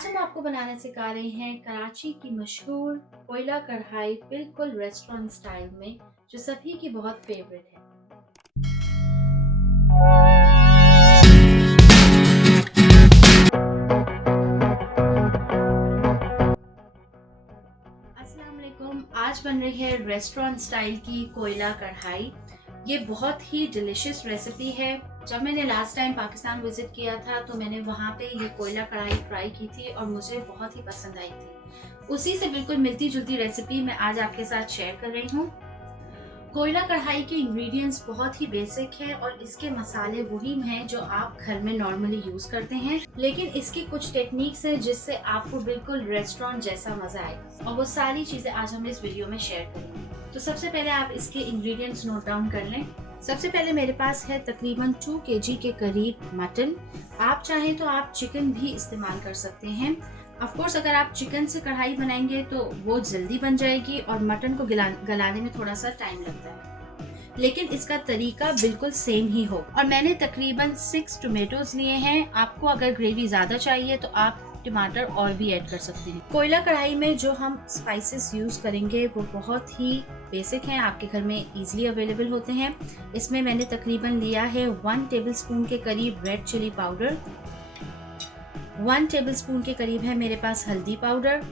आज हम आपको बनाना सिखा रहे हैं कराची की मशहूर कोयला कढ़ाई बिल्कुल रेस्टोरेंट स्टाइल में, जो सभी की बहुत फेवरेट है। अस्सलाम वालेकुम। आज बन रही है रेस्टोरेंट स्टाइल की कोयला कढ़ाई। ये बहुत ही डिलिशियस रेसिपी है। जब मैंने लास्ट टाइम पाकिस्तान विजिट किया था तो मैंने वहाँ पे ये कोयला कढ़ाई ट्राई की थी और मुझे बहुत ही पसंद आई थी। उसी से बिल्कुल मिलती जुलती रेसिपी मैं आज आपके साथ शेयर कर रही हूँ। कोयला कढ़ाई के इंग्रेडिएंट्स बहुत ही बेसिक है और इसके मसाले वही हैं जो आप घर में नॉर्मली यूज करते हैं, लेकिन इसकी कुछ टेक्निक्स हैं जिससे आपको बिल्कुल रेस्टोरेंट जैसा मजा आएगा और वो सारी चीजें आज हम इस वीडियो में शेयर करेंगे। तो सबसे पहले आप इसके इंग्रेडिएंट्स नोट डाउन कर लें। सबसे पहले मेरे पास है तकरीबन 2 kg के करीब मटन। आप चाहें तो आप चिकन भी इस्तेमाल कर सकते हैं। ऑफ कोर्स अगर आप चिकन से कढ़ाई बनाएंगे तो वो जल्दी बन जाएगी और मटन को गलाने में थोड़ा सा टाइम लगता है, लेकिन इसका तरीका बिल्कुल सेम ही हो। और मैंने तकरीबन 6 टोमेटोज लिए हैं। आपको अगर ग्रेवी ज्यादा चाहिए तो आप टमाटर और भी ऐड कर सकते हैं। कोयला कढ़ाई में जो हम स्पाइसेस यूज करेंगे वो बहुत ही बेसिक हैं, आपके घर में इजीली अवेलेबल होते हैं। इसमें मैंने तकरीबन लिया है 1 टेबलस्पून के करीब रेड चिली पाउडर, 1 टेबलस्पून के करीब है मेरे पास हल्दी पाउडर,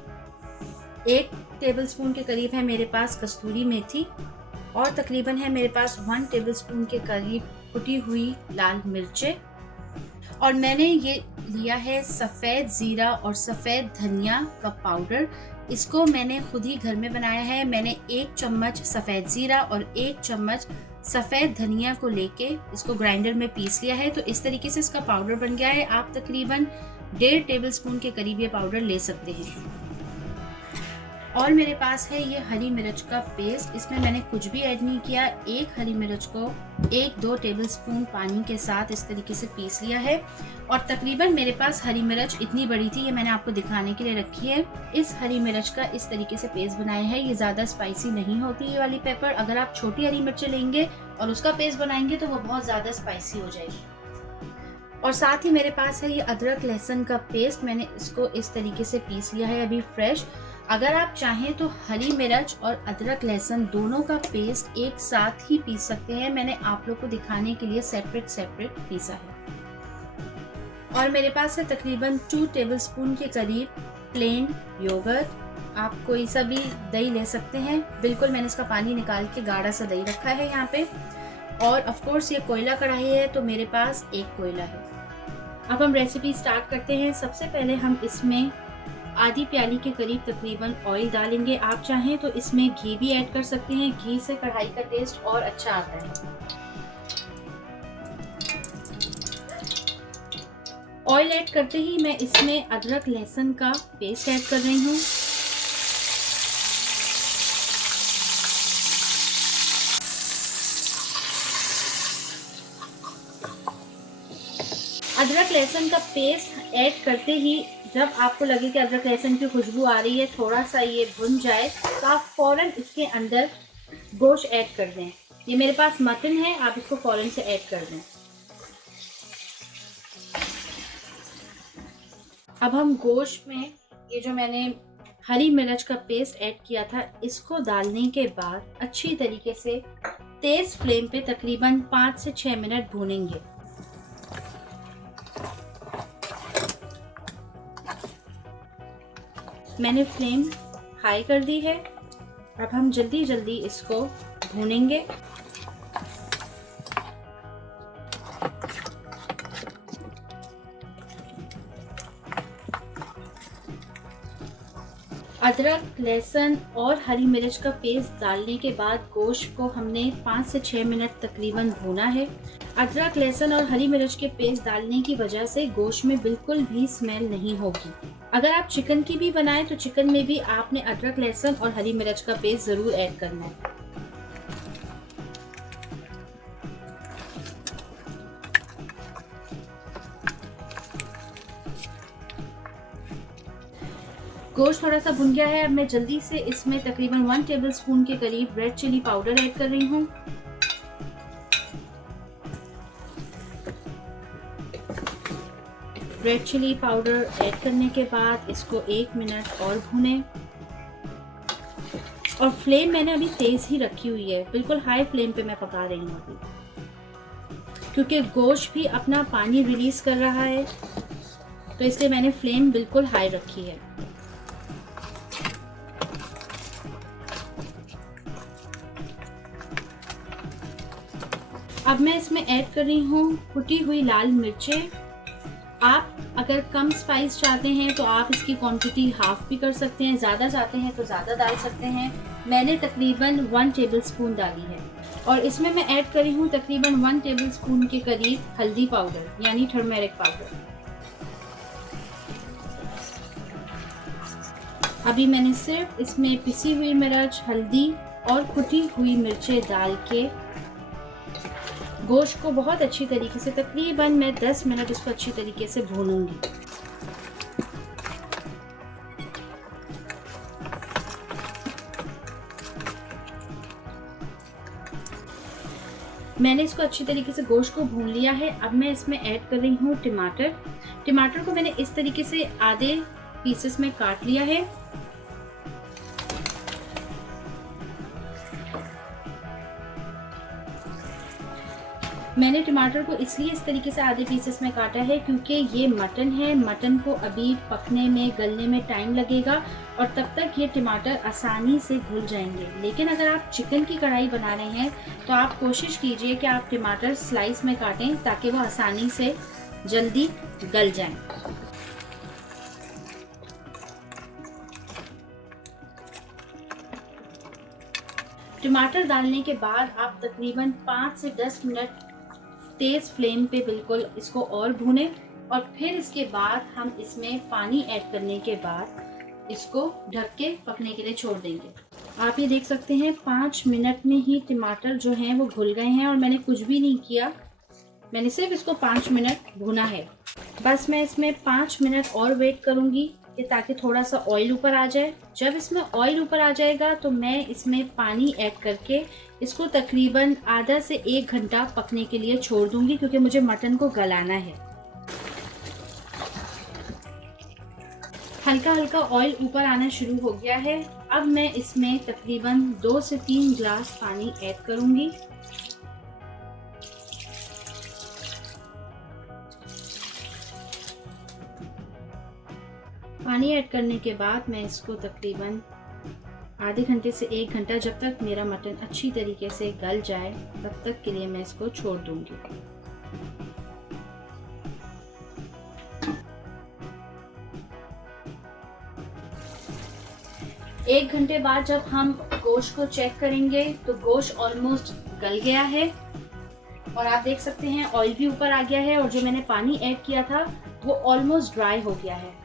1 टेबलस्पून के करीब है मेरे पास कस्तूरी मेथी और तकरीबन है मेरे पास 1 टेबलस्पून के करीब कुटी हुई लाल मिर्चें। और मैंने ये लिया है सफ़ेद ज़ीरा और सफ़ेद धनिया का पाउडर। इसको मैंने खुद ही घर में बनाया है। मैंने 1 चम्मच सफ़ेद ज़ीरा और 1 चम्मच सफ़ेद धनिया को लेके इसको ग्राइंडर में पीस लिया है। तो इस तरीके से इसका पाउडर बन गया है। आप तकरीबन 1.5 टेबलस्पून के करीब ये पाउडर ले सकते हैं। और मेरे पास है ये हरी मिर्च का पेस्ट। इसमें मैंने कुछ भी ऐड नहीं किया। 1 हरी मिर्च को 1-2 टेबलस्पून पानी के साथ इस तरीके से पीस लिया है। और तकरीबन मेरे पास हरी मिर्च इतनी बड़ी थी, ये मैंने आपको दिखाने के लिए रखी है। इस हरी मिर्च का इस तरीके से पेस्ट बनाया है। ये ज़्यादा स्पाइसी नहीं होती ये वाली पेपर। अगर आप छोटी हरी मिर्चें लेंगे और उसका पेस्ट बनाएंगे तो वो बहुत ज़्यादा स्पाइसी हो जाएगी। और साथ ही मेरे पास है ये अदरक लहसुन का पेस्ट। मैंने इसको इस तरीके से पीस लिया है अभी फ्रेश। अगर आप चाहें तो हरी मिर्च और अदरक लहसुन दोनों का पेस्ट एक साथ ही पीस सकते हैं। मैंने आप लोग को दिखाने के लिए सेपरेट पीसा है। और मेरे पास है तकरीबन 2 टेबलस्पून के करीब प्लेन योगर्ट। आप कोई सा भी दही ले सकते हैं। बिल्कुल मैंने इसका पानी निकाल के गाढ़ा सा दही रखा है यहाँ पे। और ऑफ कोर्स ये कोयला कढ़ाई है तो मेरे पास एक कोयला है। अब हम रेसिपी स्टार्ट करते हैं। सबसे पहले हम इसमें आधी प्याली के करीब तकरीबन ऑयल डालेंगे। आप चाहें तो इसमें घी भी ऐड कर सकते हैं। घी से कढ़ाई का टेस्ट और अच्छा आता है। ऑयल ऐड करते ही मैं इसमें अदरक लहसुन का पेस्ट ऐड कर रही हूँ। अदरक लहसुन का पेस्ट ऐड करते ही जब आपको लगे कि अदरक लहसुन की खुशबू आ रही है, थोड़ा सा ये भुन जाए तो आप फौरन इसके अंदर गोश्त ऐड कर दें। ये मेरे पास मटन है, आप इसको फौरन से ऐड कर दें। अब हम गोश्त में ये जो मैंने हरी मिर्च का पेस्ट ऐड किया था, इसको डालने के बाद अच्छी तरीके से तेज फ्लेम पे तकरीबन 5 से 6 मिनट भूनेंगे। मैंने फ्लेम हाई कर दी है। अब हम जल्दी जल्दी इसको भूनेंगे। अदरक लहसुन और हरी मिर्च का पेस्ट डालने के बाद गोश्त को हमने 5 से 6 मिनट तकरीबन भूना है। अदरक लहसुन और हरी मिर्च के पेस्ट डालने की वजह से गोश्त में बिल्कुल भी स्मेल नहीं होगी। अगर आप चिकन की भी बनाएं तो चिकन में भी आपने अदरक लहसुन और हरी मिर्च का पेस्ट ज़रूर ऐड करना है। गोश्त थोड़ा सा भुन गया है। अब मैं जल्दी से इसमें तकरीबन 1 टेबलस्पून के करीब रेड चिली पाउडर ऐड कर रही हूँ। रेड चिली पाउडर ऐड करने के बाद इसको 1 मिनट और भूनें। और फ्लेम मैंने अभी तेज़ ही रखी हुई है, बिल्कुल हाई फ्लेम पे मैं पका रही हूँ अभी, क्योंकि गोश्त भी अपना पानी रिलीज़ कर रहा है, तो इसलिए मैंने फ्लेम बिल्कुल हाई रखी है। अब मैं इसमें ऐड कर रही हूँ कुटी हुई लाल मिर्चें। आप अगर कम स्पाइस चाहते हैं तो आप इसकी क्वांटिटी हाफ भी कर सकते हैं, ज़्यादा चाहते हैं तो ज़्यादा डाल सकते हैं। मैंने तकरीबन 1 टेबलस्पून डाली है। और इसमें मैं ऐड कर रही हूँ तकरीबन 1 टेबलस्पून के करीब हल्दी पाउडर, यानी टर्मेरिक पाउडर। अभी मैंने सिर्फ इसमें पिसी हुई मिर्च, हल्दी और कुटी हुई मिर्चें डाल के गोश्त को बहुत अच्छी तरीके से, तकरीबन मैं 10 मिनट इसको अच्छी तरीके से भूनूंगी। मैंने इसको अच्छी तरीके से गोश्त को भून लिया है। अब मैं इसमें ऐड कर रही हूँ टमाटर। टमाटर को मैंने इस तरीके से आधे पीसेस में काट लिया है। मैंने टमाटर को इसलिए इस तरीके से आधे पीसेस में काटा है क्योंकि ये मटन है, मटन को अभी पकने में, गलने में टाइम लगेगा और तब तक ये टमाटर आसानी से घुल जाएंगे। लेकिन अगर आप चिकन की कढ़ाई बना रहे हैं तो आप कोशिश कीजिए कि आप टमाटर स्लाइस में काटें ताकि वो आसानी से जल्दी गल जाएं। टमाटर डालने के बाद आप तकरीबन 5 से 10 मिनट तेज़ फ्लेम पे बिल्कुल इसको और भूनें और फिर इसके बाद हम इसमें पानी ऐड करने के बाद इसको ढक के पकने के लिए छोड़ देंगे। आप ये देख सकते हैं 5 मिनट में ही टमाटर जो हैं वो घुल गए हैं और मैंने कुछ भी नहीं किया, मैंने सिर्फ इसको 5 मिनट भुना है। बस मैं इसमें 5 मिनट और वेट करूँगी कि ताकि थोड़ा सा ऑयल ऊपर आ जाए। जब इसमें ऑयल ऊपर आ जाएगा तो मैं इसमें पानी ऐड करके इसको तकरीबन आधा से 1 घंटा पकने के लिए छोड़ दूंगी, क्योंकि मुझे मटन को गलाना है। हल्का हल्का ऑयल ऊपर आना शुरू हो गया है। अब मैं इसमें तकरीबन 2 से 3 ग्लास पानी ऐड करूंगी। पानी ऐड करने के बाद मैं इसको तकरीबन आधे घंटे से 1 घंटा, जब तक मेरा मटन अच्छी तरीके से गल जाए तब तक के लिए मैं इसको छोड़ दूंगी। एक घंटे बाद जब हम गोश्त को चेक करेंगे तो गोश्त ऑलमोस्ट गल गया है और आप देख सकते हैं ऑयल भी ऊपर आ गया है और जो मैंने पानी ऐड किया था वो ऑलमोस्ट ड्राई हो गया है।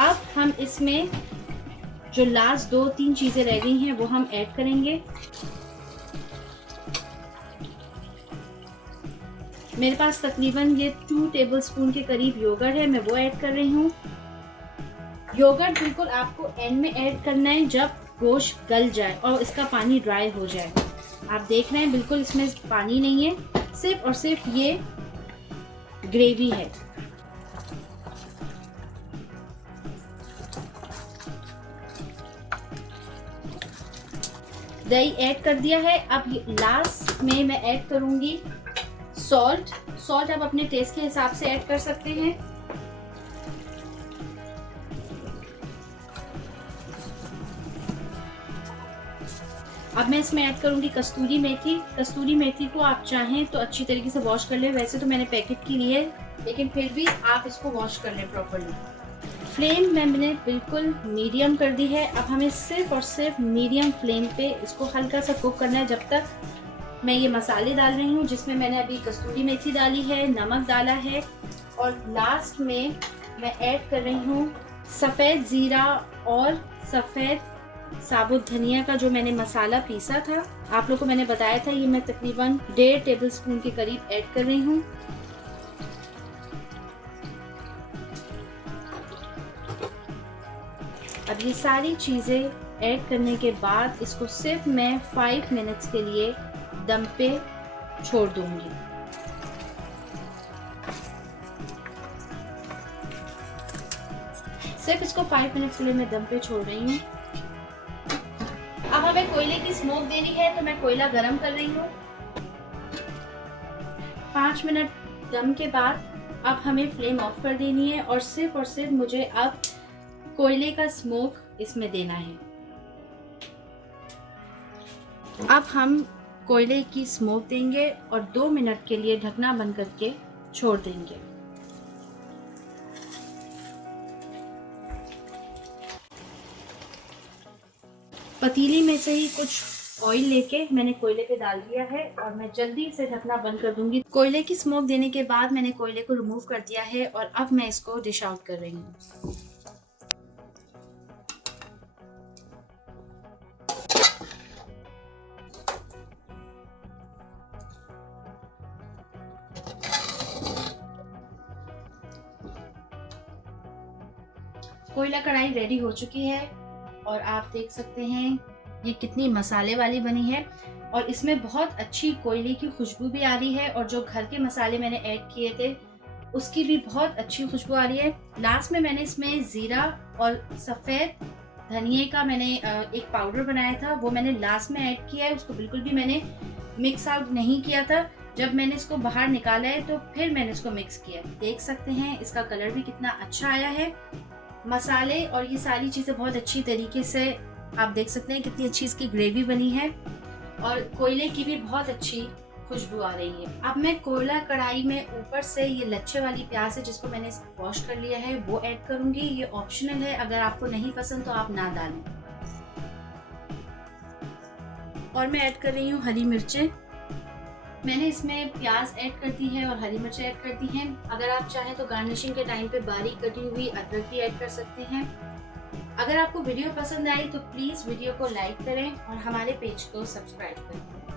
अब हम इसमें जो लास्ट 2-3 चीजें रह गई हैं वो हम ऐड करेंगे। मेरे पास तकरीबन ये 2 टेबलस्पून के करीब योगर्ट है, मैं वो ऐड कर रही हूँ। योगर्ट बिल्कुल आपको एंड में ऐड करना है जब गोश्त गल जाए और इसका पानी ड्राई हो जाए। आप देख रहे हैं बिल्कुल इसमें पानी नहीं है, सिर्फ और सिर्फ ये ग्रेवी है। दही ऐड कर दिया है। अब लास्ट में मैं ऐड करूंगी सॉल्ट आप अपने टेस्ट के हिसाब से ऐड कर सकते हैं। अब मैं इसमें ऐड करूंगी कस्तूरी मेथी। कस्तूरी मेथी को आप चाहें तो अच्छी तरीके से वॉश कर लें, वैसे तो मैंने पैकेट की ली है लेकिन फिर भी आप इसको वॉश कर लें प्रॉपर्ली। फ्लेम मैंने बिल्कुल मीडियम कर दी है। अब हमें सिर्फ और सिर्फ मीडियम फ्लेम पे इसको हल्का सा कुक करना है जब तक मैं ये मसाले डाल रही हूँ, जिसमें मैंने अभी कस्तूरी मेथी डाली है, नमक डाला है और लास्ट में मैं ऐड कर रही हूँ सफ़ेद ज़ीरा और सफ़ेद साबुत धनिया का जो मैंने मसाला पीसा था। आप लोगों को मैंने बताया था ये मैं तकरीबन 1.5 टेबलस्पून के करीब ऐड कर रही हूँ। अब ये सारी चीज़ें ऐड करने के बाद इसको सिर्फ मैं 5 मिनट्स के लिए दम पे छोड़ दूंगी। सिर्फ इसको 5 मिनट्स के लिए मैं दम पे छोड़ रही हूँ। अब हमें कोयले की स्मोक देनी है, तो मैं कोयला गरम कर रही हूँ। 5 मिनट दम के बाद अब हमें फ्लेम ऑफ कर देनी है और सिर्फ मुझे अब कोयले का स्मोक इसमें देना है। अब हम कोयले की स्मोक देंगे और 2 मिनट के लिए ढकना बंद करके छोड़ देंगे। पतीली में से ही कुछ ऑयल लेके मैंने कोयले पे डाल दिया है और मैं जल्दी से ढकना बंद कर दूंगी। कोयले की स्मोक देने के बाद मैंने कोयले को रिमूव कर दिया है और अब मैं इसको डिश आउट कर रही हूँ। कोयला कढ़ाई रेडी हो चुकी है और आप देख सकते हैं ये कितनी मसाले वाली बनी है और इसमें बहुत अच्छी कोयले की खुशबू भी आ रही है और जो घर के मसाले मैंने ऐड किए थे उसकी भी बहुत अच्छी खुशबू आ रही है। लास्ट में मैंने इसमें ज़ीरा और सफ़ेद धनिए का मैंने एक पाउडर बनाया था, वो मैंने लास्ट में ऐड किया है। उसको बिल्कुल भी मैंने मिक्स आउट नहीं किया था। जब मैंने इसको बाहर निकाला है तो फिर मैंने इसको मिक्स किया। देख सकते हैं इसका कलर भी कितना अच्छा आया है। मसाले और ये सारी चीज़ें बहुत अच्छी तरीके से आप देख सकते हैं कितनी अच्छी इसकी ग्रेवी बनी है और कोयले की भी बहुत अच्छी खुशबू आ रही है। अब मैं कोयला कढ़ाई में ऊपर से ये लच्छे वाली प्याज है जिसको मैंने वॉश कर लिया है वो ऐड करूंगी। ये ऑप्शनल है, अगर आपको नहीं पसंद तो आप ना डालें। और मैं ऐड कर रही हूँ हरी मिर्चें। मैंने इसमें प्याज ऐड कर दी है और हरी मिर्चें ऐड कर दी हैं। अगर आप चाहें तो गार्निशिंग के टाइम पे बारीक कटी हुई अदरक भी ऐड कर सकते हैं। अगर आपको वीडियो पसंद आई तो प्लीज़ वीडियो को लाइक करें और हमारे पेज को सब्सक्राइब करें।